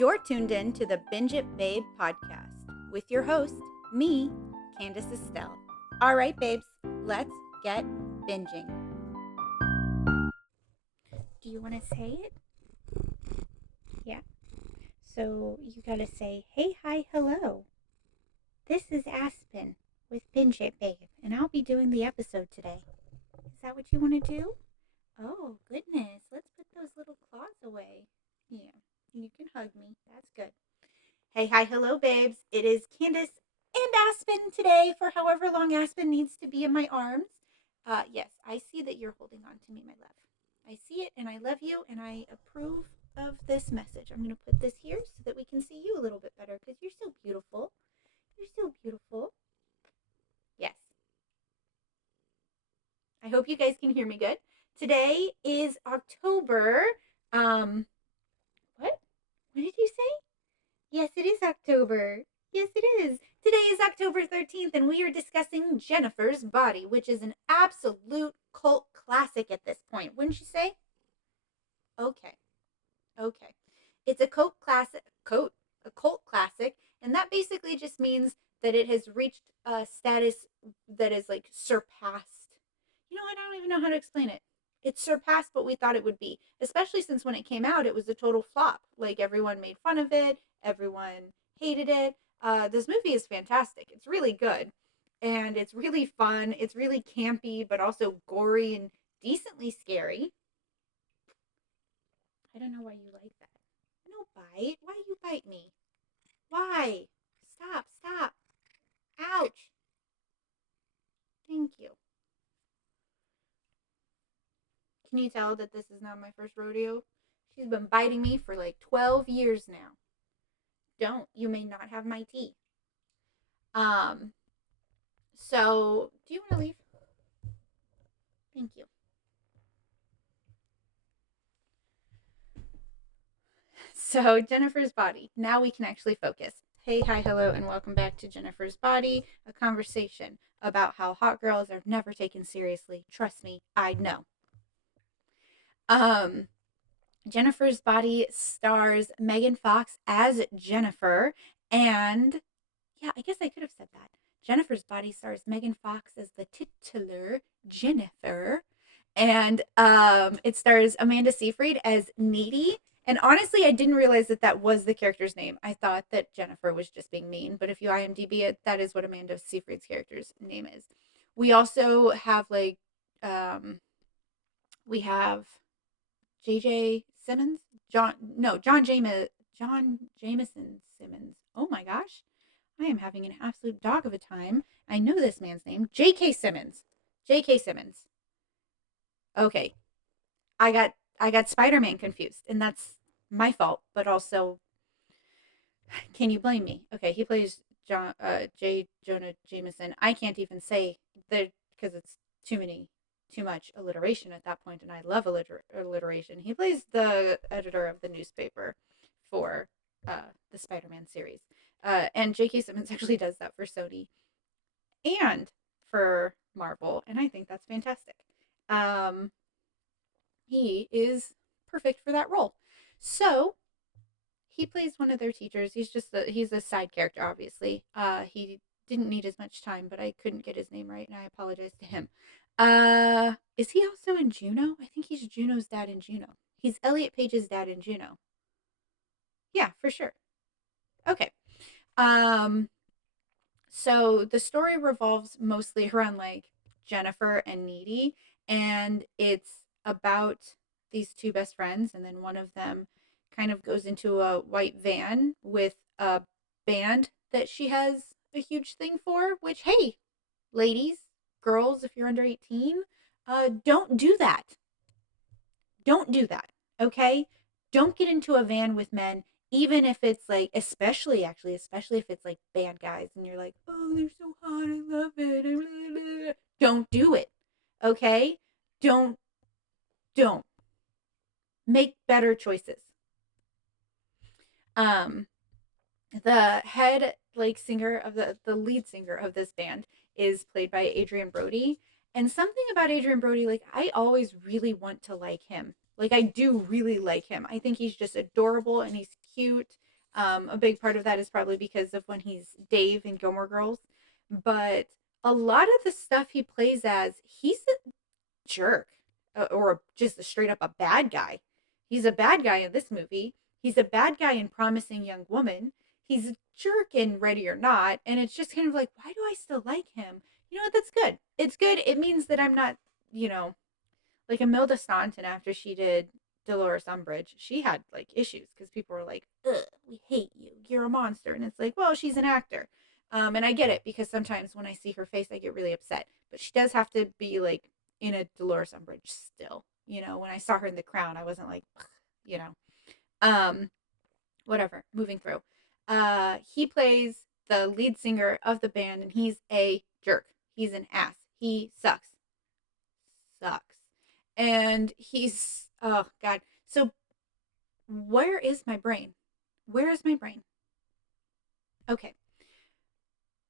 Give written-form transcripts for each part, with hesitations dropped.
You're tuned in to the Binge It Babe podcast with your host, me, Candace Estelle. All right, babes, let's get binging. Do you want to say it? Yeah. So you got to say, hey, hi, hello. This is Aspen with Binge It Babe, and I'll be doing the episode today. Is that what you want to do? Oh, goodness. Let's put those little claws away. Yeah, you can hug me. That's good. Hey, hi, hello, babes. It is Candace and Aspen today for however long Aspen needs to be in my arms. Yes, I see that you're holding on to me, my love. I see it, and I love you, and I approve of this message. I'm going to put this here so that we can see you a little bit better because you're so beautiful. You're so beautiful. Yes. I hope you guys can hear me good. Today is October. What? What did you say? Yes, it is October. Yes, it is. Today is October 13th, and we are discussing Jennifer's Body, which is an absolute cult classic at this point, wouldn't you say? Okay. Okay. It's a cult classic, and that basically just means that it has reached a status that is like surpassed. You know, I don't even know how to explain it. It's surpassed what we thought it would be, especially since when it came out, it was a total flop. Like everyone made fun of it, everyone hated it. This movie is fantastic. It's really good, and it's really fun. It's really campy, but also gory and decently scary. I don't know why you like that. No bite. Why you bite me? Why? Stop, stop. Ouch. Thank you. Can you tell that this is not my first rodeo? She's been biting me for like 12 years now. Don't. You may not have my tea. Um, so do you want to leave? Thank you. So Jennifer's Body. Now we can actually focus. Hey, hi, hello, and welcome back to Jennifer's Body, a conversation about how hot girls are never taken seriously. Trust me, I know. Um, Jennifer's Body stars Megan Fox as Jennifer, and yeah, I guess I could have said that. Jennifer's Body stars Megan Fox as the titular Jennifer, and it stars Amanda Seyfried as Needy. And honestly, I didn't realize that that was the character's name. I thought that Jennifer was just being mean, but if you IMDb it, that is what Amanda Seyfried's character's name is. We also have like, we have JJ Simmons, John Jameson Simmons. Oh my gosh, I am having an absolute dog of a time. I know this man's name, J.K. Simmons. J.K. Simmons. Okay, I got Spider-Man confused, and that's my fault. But also, can you blame me? Okay, he plays J. Jonah Jameson. I can't even say that because it's too much alliteration at that point, and I love alliteration. He plays the editor of the newspaper for the Spider-Man series, and J.K. Simmons actually does that for Sony and for Marvel, and I think that's fantastic. Um, he is perfect for that role. So he plays one of their teachers. He's a side character, obviously. He didn't need as much time, but I couldn't get his name right, and I apologize to him. Is he also in Juno? I think he's Juno's dad in Juno. He's Elliot Page's dad in Juno. Yeah, for sure. Okay. Um, so the story revolves mostly around like Jennifer and Needy, and it's about these two best friends, and then one of them kind of goes into a white van with a band that she has a huge thing for, which, hey, ladies, girls, if you're under 18, don't do that. Don't do that. Okay? Don't get into a van with men, even if it's like, especially if it's like bad guys and you're like, oh, they're so hot, I love it. Don't do it. Okay? Don't, don't. Make better choices. Um, the head like singer of the lead singer of this band is played by Adrian Brody. And something about Adrian Brody, like I always really want to like him. Like I do really like him. I think he's just adorable and he's cute A big part of that is probably because of when he's Dave in Gilmore Girls. But a lot of the stuff he plays as, he's a jerk, or just a straight up a bad guy. He's a bad guy in this movie. He's a bad guy in Promising Young Woman. He's a jerk in Ready or Not. And it's just kind of like, why do I still like him? You know what? That's good. It's good. It means that I'm not, you know, like Imelda Staunton after she did Dolores Umbridge, she had like issues because people were like, "Ugh, we hate you. You're a monster." And it's like, well, she's an actor, and I get it because sometimes when I see her face, I get really upset. But she does have to be like in a Dolores Umbridge still. You know, when I saw her in The Crown, I wasn't like, ugh, you know, um, whatever. Moving through, he plays the lead singer of the band, and he's a jerk. He's an ass. He sucks. And he's, oh God. So where is my brain? Where is my brain? Okay.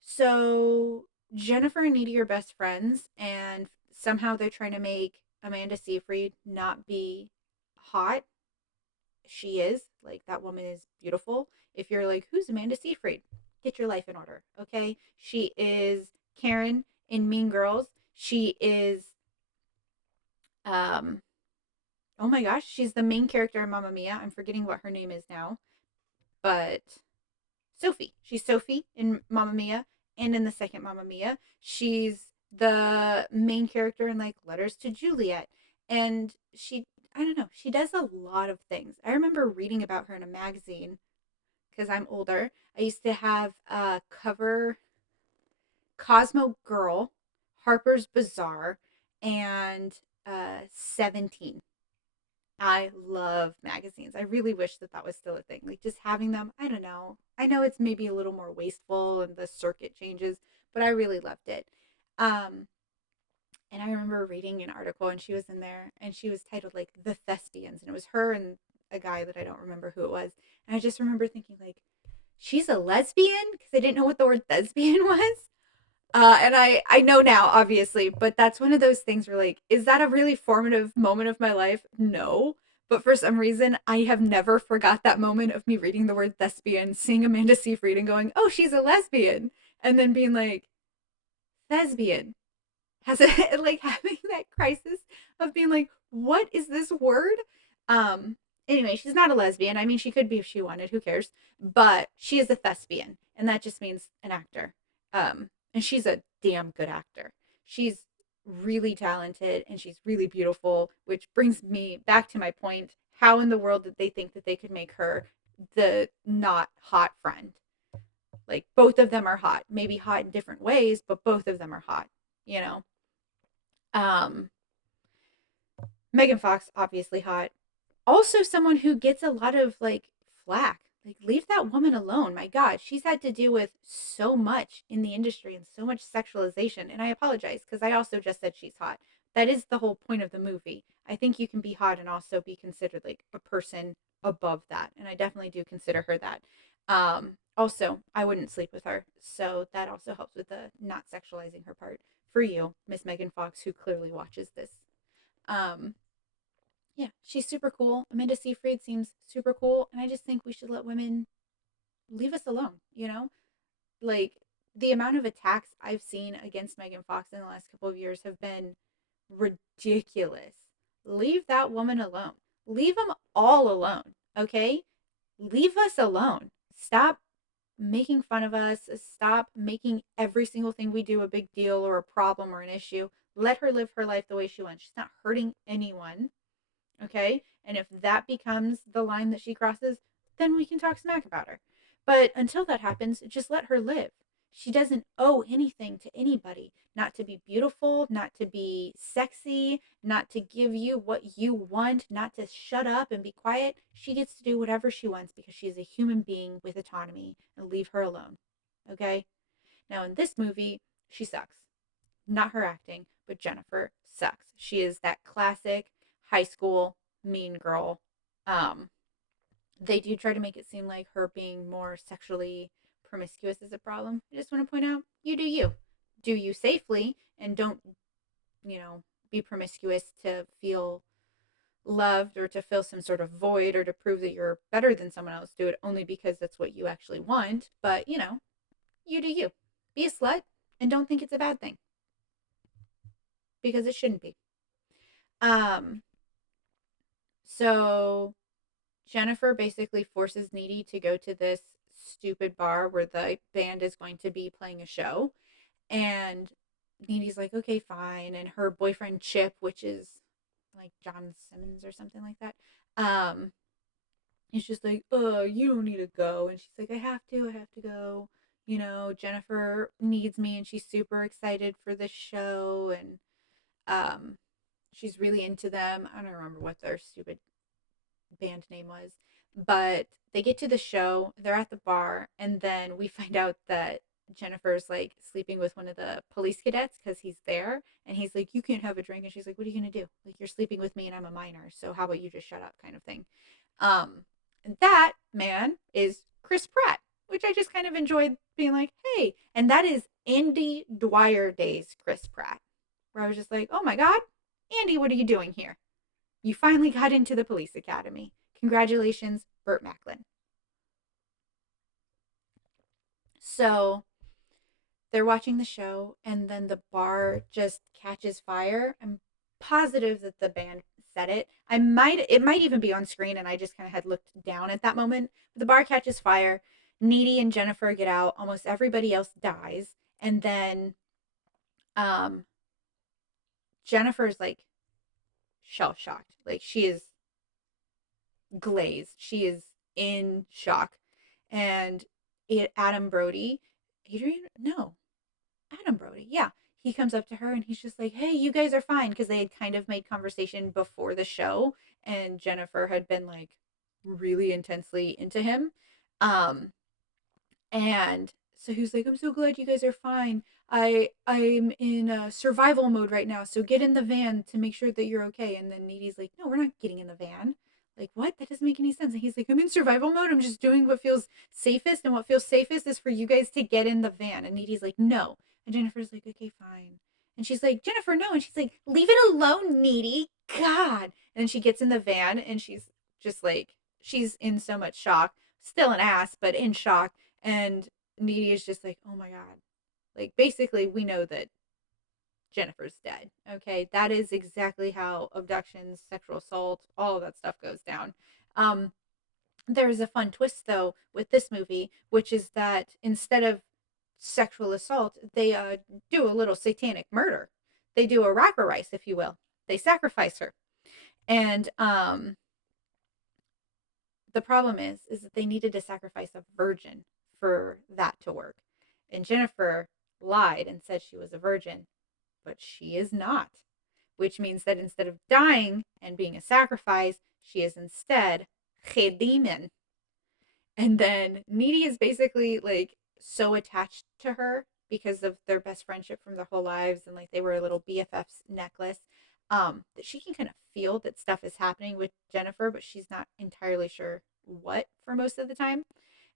So Jennifer and Needy are best friends, and somehow they're trying to make Amanda Seyfried not be hot. She is. Like, that woman is beautiful. If you're like, who's Amanda Seyfried? Get your life in order, okay? She is Karen in Mean Girls. She is, um, oh my gosh, she's the main character in Mamma Mia. I'm forgetting what her name is now, but Sophie. She's Sophie in Mamma Mia, and in the second Mamma Mia, she's the main character in like Letters to Juliet. And she, I don't know, she does a lot of things. I remember reading about her in a magazine because I'm older. I used to have a cover Cosmo Girl, Harper's Bazaar, and 17. I love magazines. I really wish that that was still a thing. Like, just having them, I don't know. I know it's maybe a little more wasteful and the circuit changes, but I really loved it. Um, and I remember reading an article, and she was in there, and she was titled like The Thespians, and it was her and a guy that I don't remember who it was. And I just remember thinking like, she's a lesbian, because I didn't know what the word thespian was. And I know now, obviously, but that's one of those things where like, is that a really formative moment of my life? No. But for some reason, I have never forgot that moment of me reading the word thespian, seeing Amanda Seyfried and going, oh, she's a lesbian. And then being like, thespian. Has it like having that crisis of being like, what is this word? Anyway, she's not a lesbian. I mean, she could be if she wanted, who cares? But she is a thespian, and that just means an actor. And she's a damn good actor. She's really talented and she's really beautiful, which brings me back to my point. How in the world did they think that they could make her the not hot friend? Like, both of them are hot, maybe hot in different ways, but both of them are hot, you know? Um, Megan Fox, obviously hot. Also, someone who gets a lot of like flack. Like, leave that woman alone. My God, she's had to deal with so much in the industry and so much sexualization. And I apologize because I also just said she's hot. That is the whole point of the movie. I think you can be hot and also be considered like a person above that. And I definitely do consider her that. Also, I wouldn't sleep with her. So that also helps with the not sexualizing her part for you, Miss Megan Fox, who clearly watches this. Um, yeah, she's super cool. Amanda Seyfried seems super cool, and I just think we should let women leave us alone, you know? Like, the amount of attacks I've seen against Megan Fox in the last couple of years have been ridiculous. Leave that woman alone. Leave them all alone, okay? Leave us alone. Stop making fun of us. Stop making every single thing we do a big deal or a problem or an issue. Let her live her life the way she wants. She's not hurting anyone. Okay. And if that becomes the line that she crosses, then we can talk smack about her. But until that happens, just let her live. She doesn't owe anything to anybody. Not to be beautiful, not to be sexy, not to give you what you want, not to shut up and be quiet. She gets to do whatever she wants because she is a human being with autonomy, and leave her alone. Okay? Now, in this movie, she sucks. Not her acting, but Jennifer sucks. She is that classic high school mean girl. Um, they do try to make it seem like her being more sexually promiscuous is a problem. I just want to point out, you do you. Do you safely, and don't, you know, be promiscuous to feel loved or to fill some sort of void or to prove that you're better than someone else. Do it only because that's what you actually want. But, you do you. Be a slut and don't think it's a bad thing because it shouldn't be. Um, so Jennifer basically forces Needy to go to this stupid bar where the band is going to be playing a show. And Needy's like, okay, fine. And her boyfriend Chip, which is like John Simmons or something like that, he's just like, you don't need to go. And she's like, I have to go. Jennifer needs me and she's super excited for this show. And um, she's really into them. I don't remember what their stupid band name was. But they get to the show, they're at the bar, and then we find out that Jennifer's like sleeping with one of the police cadets because he's there. And he's like, you can't have a drink. And she's like, what are you going to do? Like, you're sleeping with me and I'm a minor. So how about you just shut up, kind of thing. Um, that man is Chris Pratt, which I just kind of enjoyed being like, hey. And that is Andy Dwyer days Chris Pratt, where I was just like, oh my God, Andy, what are you doing here? You finally got into the police academy. Congratulations, Burt Macklin. So they're watching the show, and then the bar just catches fire. I'm positive that the band said it. It might even be on screen, and I just kind of had looked down at that moment. But the bar catches fire. Needy and Jennifer get out. Almost everybody else dies, and then um, Jennifer's like shell shocked. Like she is glazed. She is in shock. And Adam Brody, Adrian, no, Adam Brody, yeah. He comes up to her and he's just like, hey, you guys are fine. Because they had kind of made conversation before the show. And Jennifer had been like really intensely into him. Um, and so he was like, I'm so glad you guys are fine. I'm in survival mode right now. So get in the van to make sure that you're okay. And then Needy's like, no, we're not getting in the van. Like, what? That doesn't make any sense. And he's like, I'm in survival mode. I'm just doing what feels safest. And what feels safest is for you guys to get in the van. And Needy's like, no. And Jennifer's like, okay, fine. And she's like, Jennifer, no. And she's like, leave it alone, Needy. God. And then she gets in the van and she's just like, she's in so much shock. Still an ass, but in shock. And Needy is just like, oh my God. Like, basically, we know that Jennifer's dead. Okay. That is exactly how abductions, sexual assault, all of that stuff goes down. Um, there's a fun twist, though, with this movie, which is that instead of sexual assault, they do a little satanic murder. They do a rack rice, if you will. They sacrifice her. And the problem is that they needed to sacrifice a virgin for that to work. And Jennifer lied and said she was a virgin, but she is not, which means that instead of dying and being a sacrifice, she is instead a demon. And then Needy is basically like so attached to her because of their best friendship from their whole lives and like they were a little BFF's necklace. That she can kind of feel that stuff is happening with Jennifer, but she's not entirely sure what for most of the time.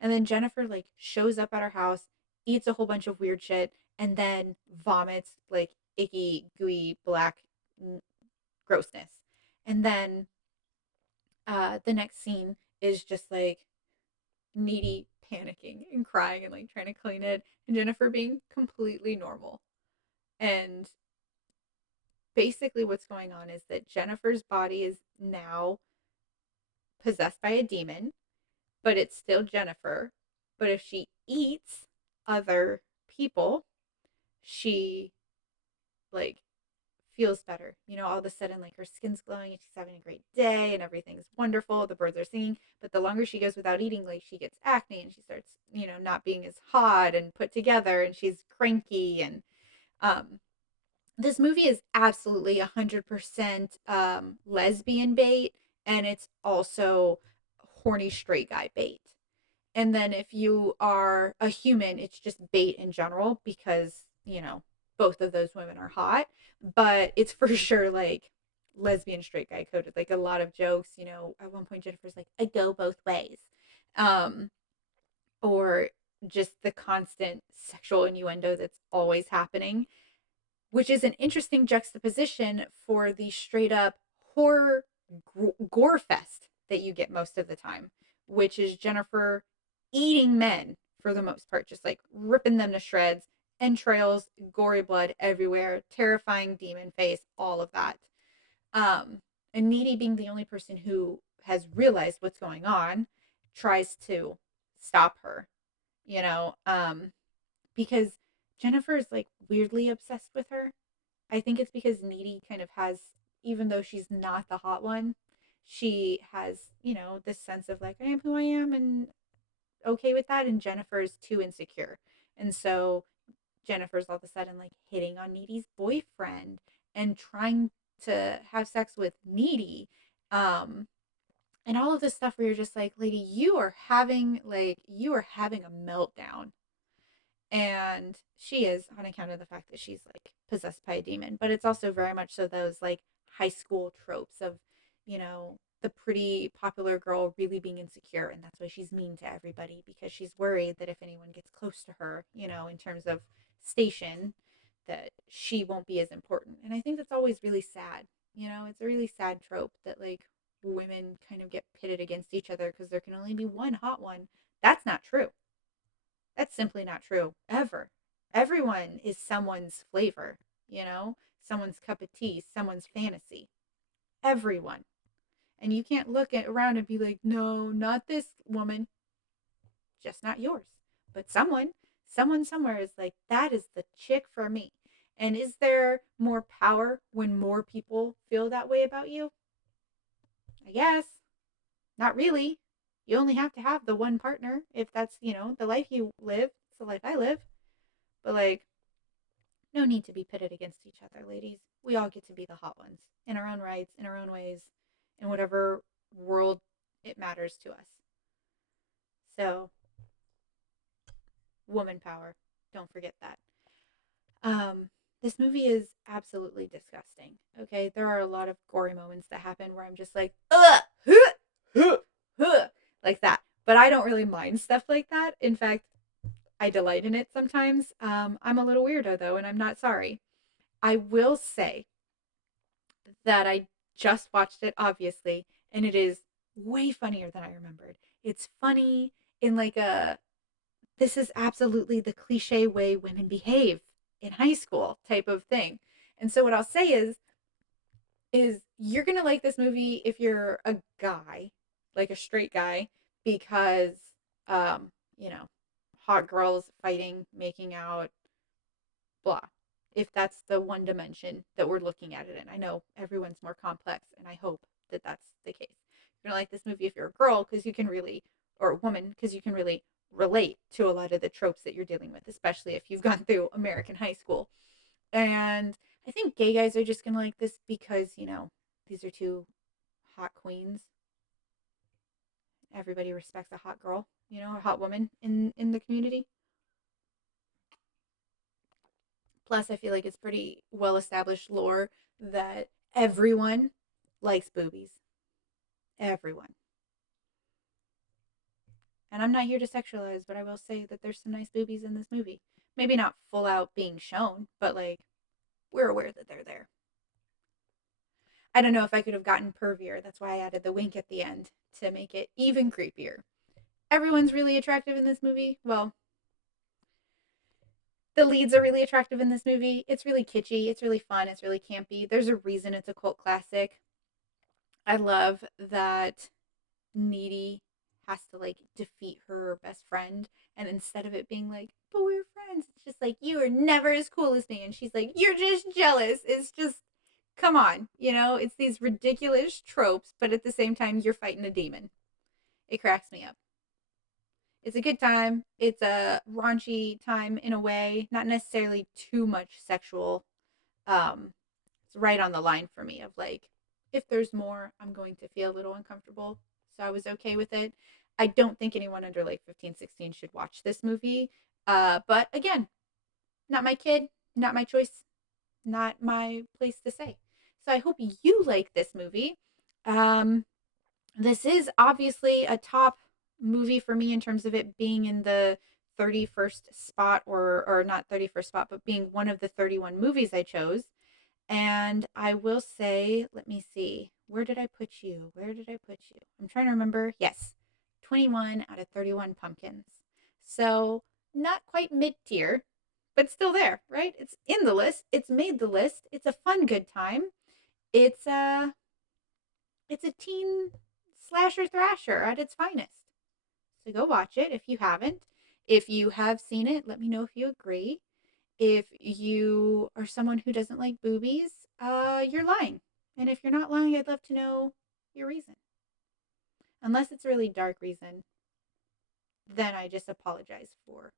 And then Jennifer like shows up at her house, eats a whole bunch of weird shit, and then vomits like icky, gooey, black grossness. And then the next scene is just like Needy panicking and crying and like trying to clean it, and Jennifer being completely normal. And basically, what's going on is that Jennifer's body is now possessed by a demon, but it's still Jennifer. But if she eats other people, she like feels better. All of a sudden, like her skin's glowing and she's having a great day and everything's wonderful. The birds are singing. But the longer she goes without eating, like she gets acne and she starts, not being as hot and put together and she's cranky. And um, this movie is absolutely 100% lesbian bait. And it's also horny straight guy bait. And then if you are a human, it's just bait in general because, both of those women are hot. But it's for sure like lesbian straight guy coded. Like a lot of jokes, at one point Jennifer's like, I go both ways. Um, or just the constant sexual innuendo that's always happening, which is an interesting juxtaposition for the straight up horror gore fest that you get most of the time, which is Jennifer eating men for the most part, just like ripping them to shreds, entrails, gory blood everywhere, terrifying demon face, all of that. Um, and Needy, being the only person who has realized what's going on, tries to stop her, you know, because Jennifer is like weirdly obsessed with her. I think it's because Needy kind of has, even though she's not the hot one, she has, this sense of like, I am who I am and okay with that. And Jennifer is too insecure. And so Jennifer's all of a sudden like hitting on Needy's boyfriend and trying to have sex with Needy. Um, and all of this stuff where you're just like, lady, you are having a meltdown. And she is, on account of the fact that she's like possessed by a demon, but it's also very much so those like high school tropes of, the pretty popular girl really being insecure, and that's why she's mean to everybody, because she's worried that if anyone gets close to her, in terms of station, that she won't be as important. And I think that's always really sad. It's a really sad trope that like women kind of get pitted against each other because there can only be one hot one. That's not true. That's simply not true ever. Everyone is someone's flavor, someone's cup of tea, someone's fantasy. Everyone. And you can't look around and be like, no, not this woman, just not yours. But someone somewhere is like, that is the chick for me. And is there more power when more people feel that way about you? I guess. Not really. You only have to have the one partner if that's, the life you live. It's the life I live. But like, no need to be pitted against each other, ladies. We all get to be the hot ones in our own rights, in our own ways, in whatever world it matters to us. So, woman power. Don't forget that. This movie is absolutely disgusting. Okay, there are a lot of gory moments that happen where I'm just like, ugh, huh, huh, huh, like that. But I don't really mind stuff like that. In fact, I delight in it sometimes. I'm a little weirdo though, and I'm not sorry. I will say that I just watched it, obviously, and it is way funnier than I remembered. It's funny in like a this is absolutely the cliche way women behave in high school type of thing. And so what I'll say is you're going to like this movie if you're a guy, like a straight guy, because um, you know, hot girls fighting, making out, blah. If that's the one dimension that we're looking at it in. I know everyone's more complex, and I hope that that's the case. You're going to like this movie if you're a girl because you can really, or a woman, because you can really relate to a lot of the tropes that you're dealing with, especially if you've gone through American high school. And I think gay guys are just going to like this because, these are two hot queens. Everybody respects a hot girl, a hot woman in the community. Plus, I feel like it's pretty well established lore that everyone likes boobies. Everyone. And I'm not here to sexualize, but I will say that there's some nice boobies in this movie. Maybe not full out being shown, but like, we're aware that they're there. I don't know if I could have gotten pervier. That's why I added the wink at the end to make it even creepier. Everyone's really attractive in this movie. Well, the leads are really attractive in this movie. It's really kitschy. It's really fun. It's really campy. There's a reason it's a cult classic. I love that Needy has to like defeat her best friend, and instead of it being like, but we're friends, it's just like, you are never as cool as me, and she's like, you're just jealous. It's just, come on, it's these ridiculous tropes, but at the same time you're fighting a demon. It cracks me up. It's a good time. It's a raunchy time in a way, not necessarily too much sexual. It's right on the line for me of like, if there's more, I'm going to feel a little uncomfortable. So I was okay with it. I don't think anyone under like 15, 16 should watch this movie. But again, not my kid, not my choice, not my place to say. So I hope you like this movie. This is obviously a top movie for me in terms of it being in the 31st spot, or not 31st spot, but being one of the 31 movies I chose. And I will say, let me see, where did I put you? Where did I put you? I'm trying to remember. Yes, 21 out of 31 pumpkins. So not quite mid tier, but still there, right? It's in the list. It's made the list. It's a fun, good time. It's a it's a teen slasher thrasher at its finest. So go watch it if you haven't. If you have seen it, let me know if you agree. If you are someone who doesn't like boobies, you're lying. And if you're not lying, I'd love to know your reason. Unless it's a really dark reason, then I just apologize for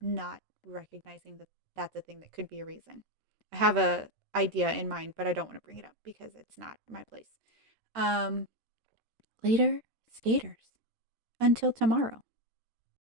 not recognizing that that's a thing that could be a reason. I have a idea in mind, but I don't want to bring it up because it's not my place. Um, Later, skaters. Until tomorrow.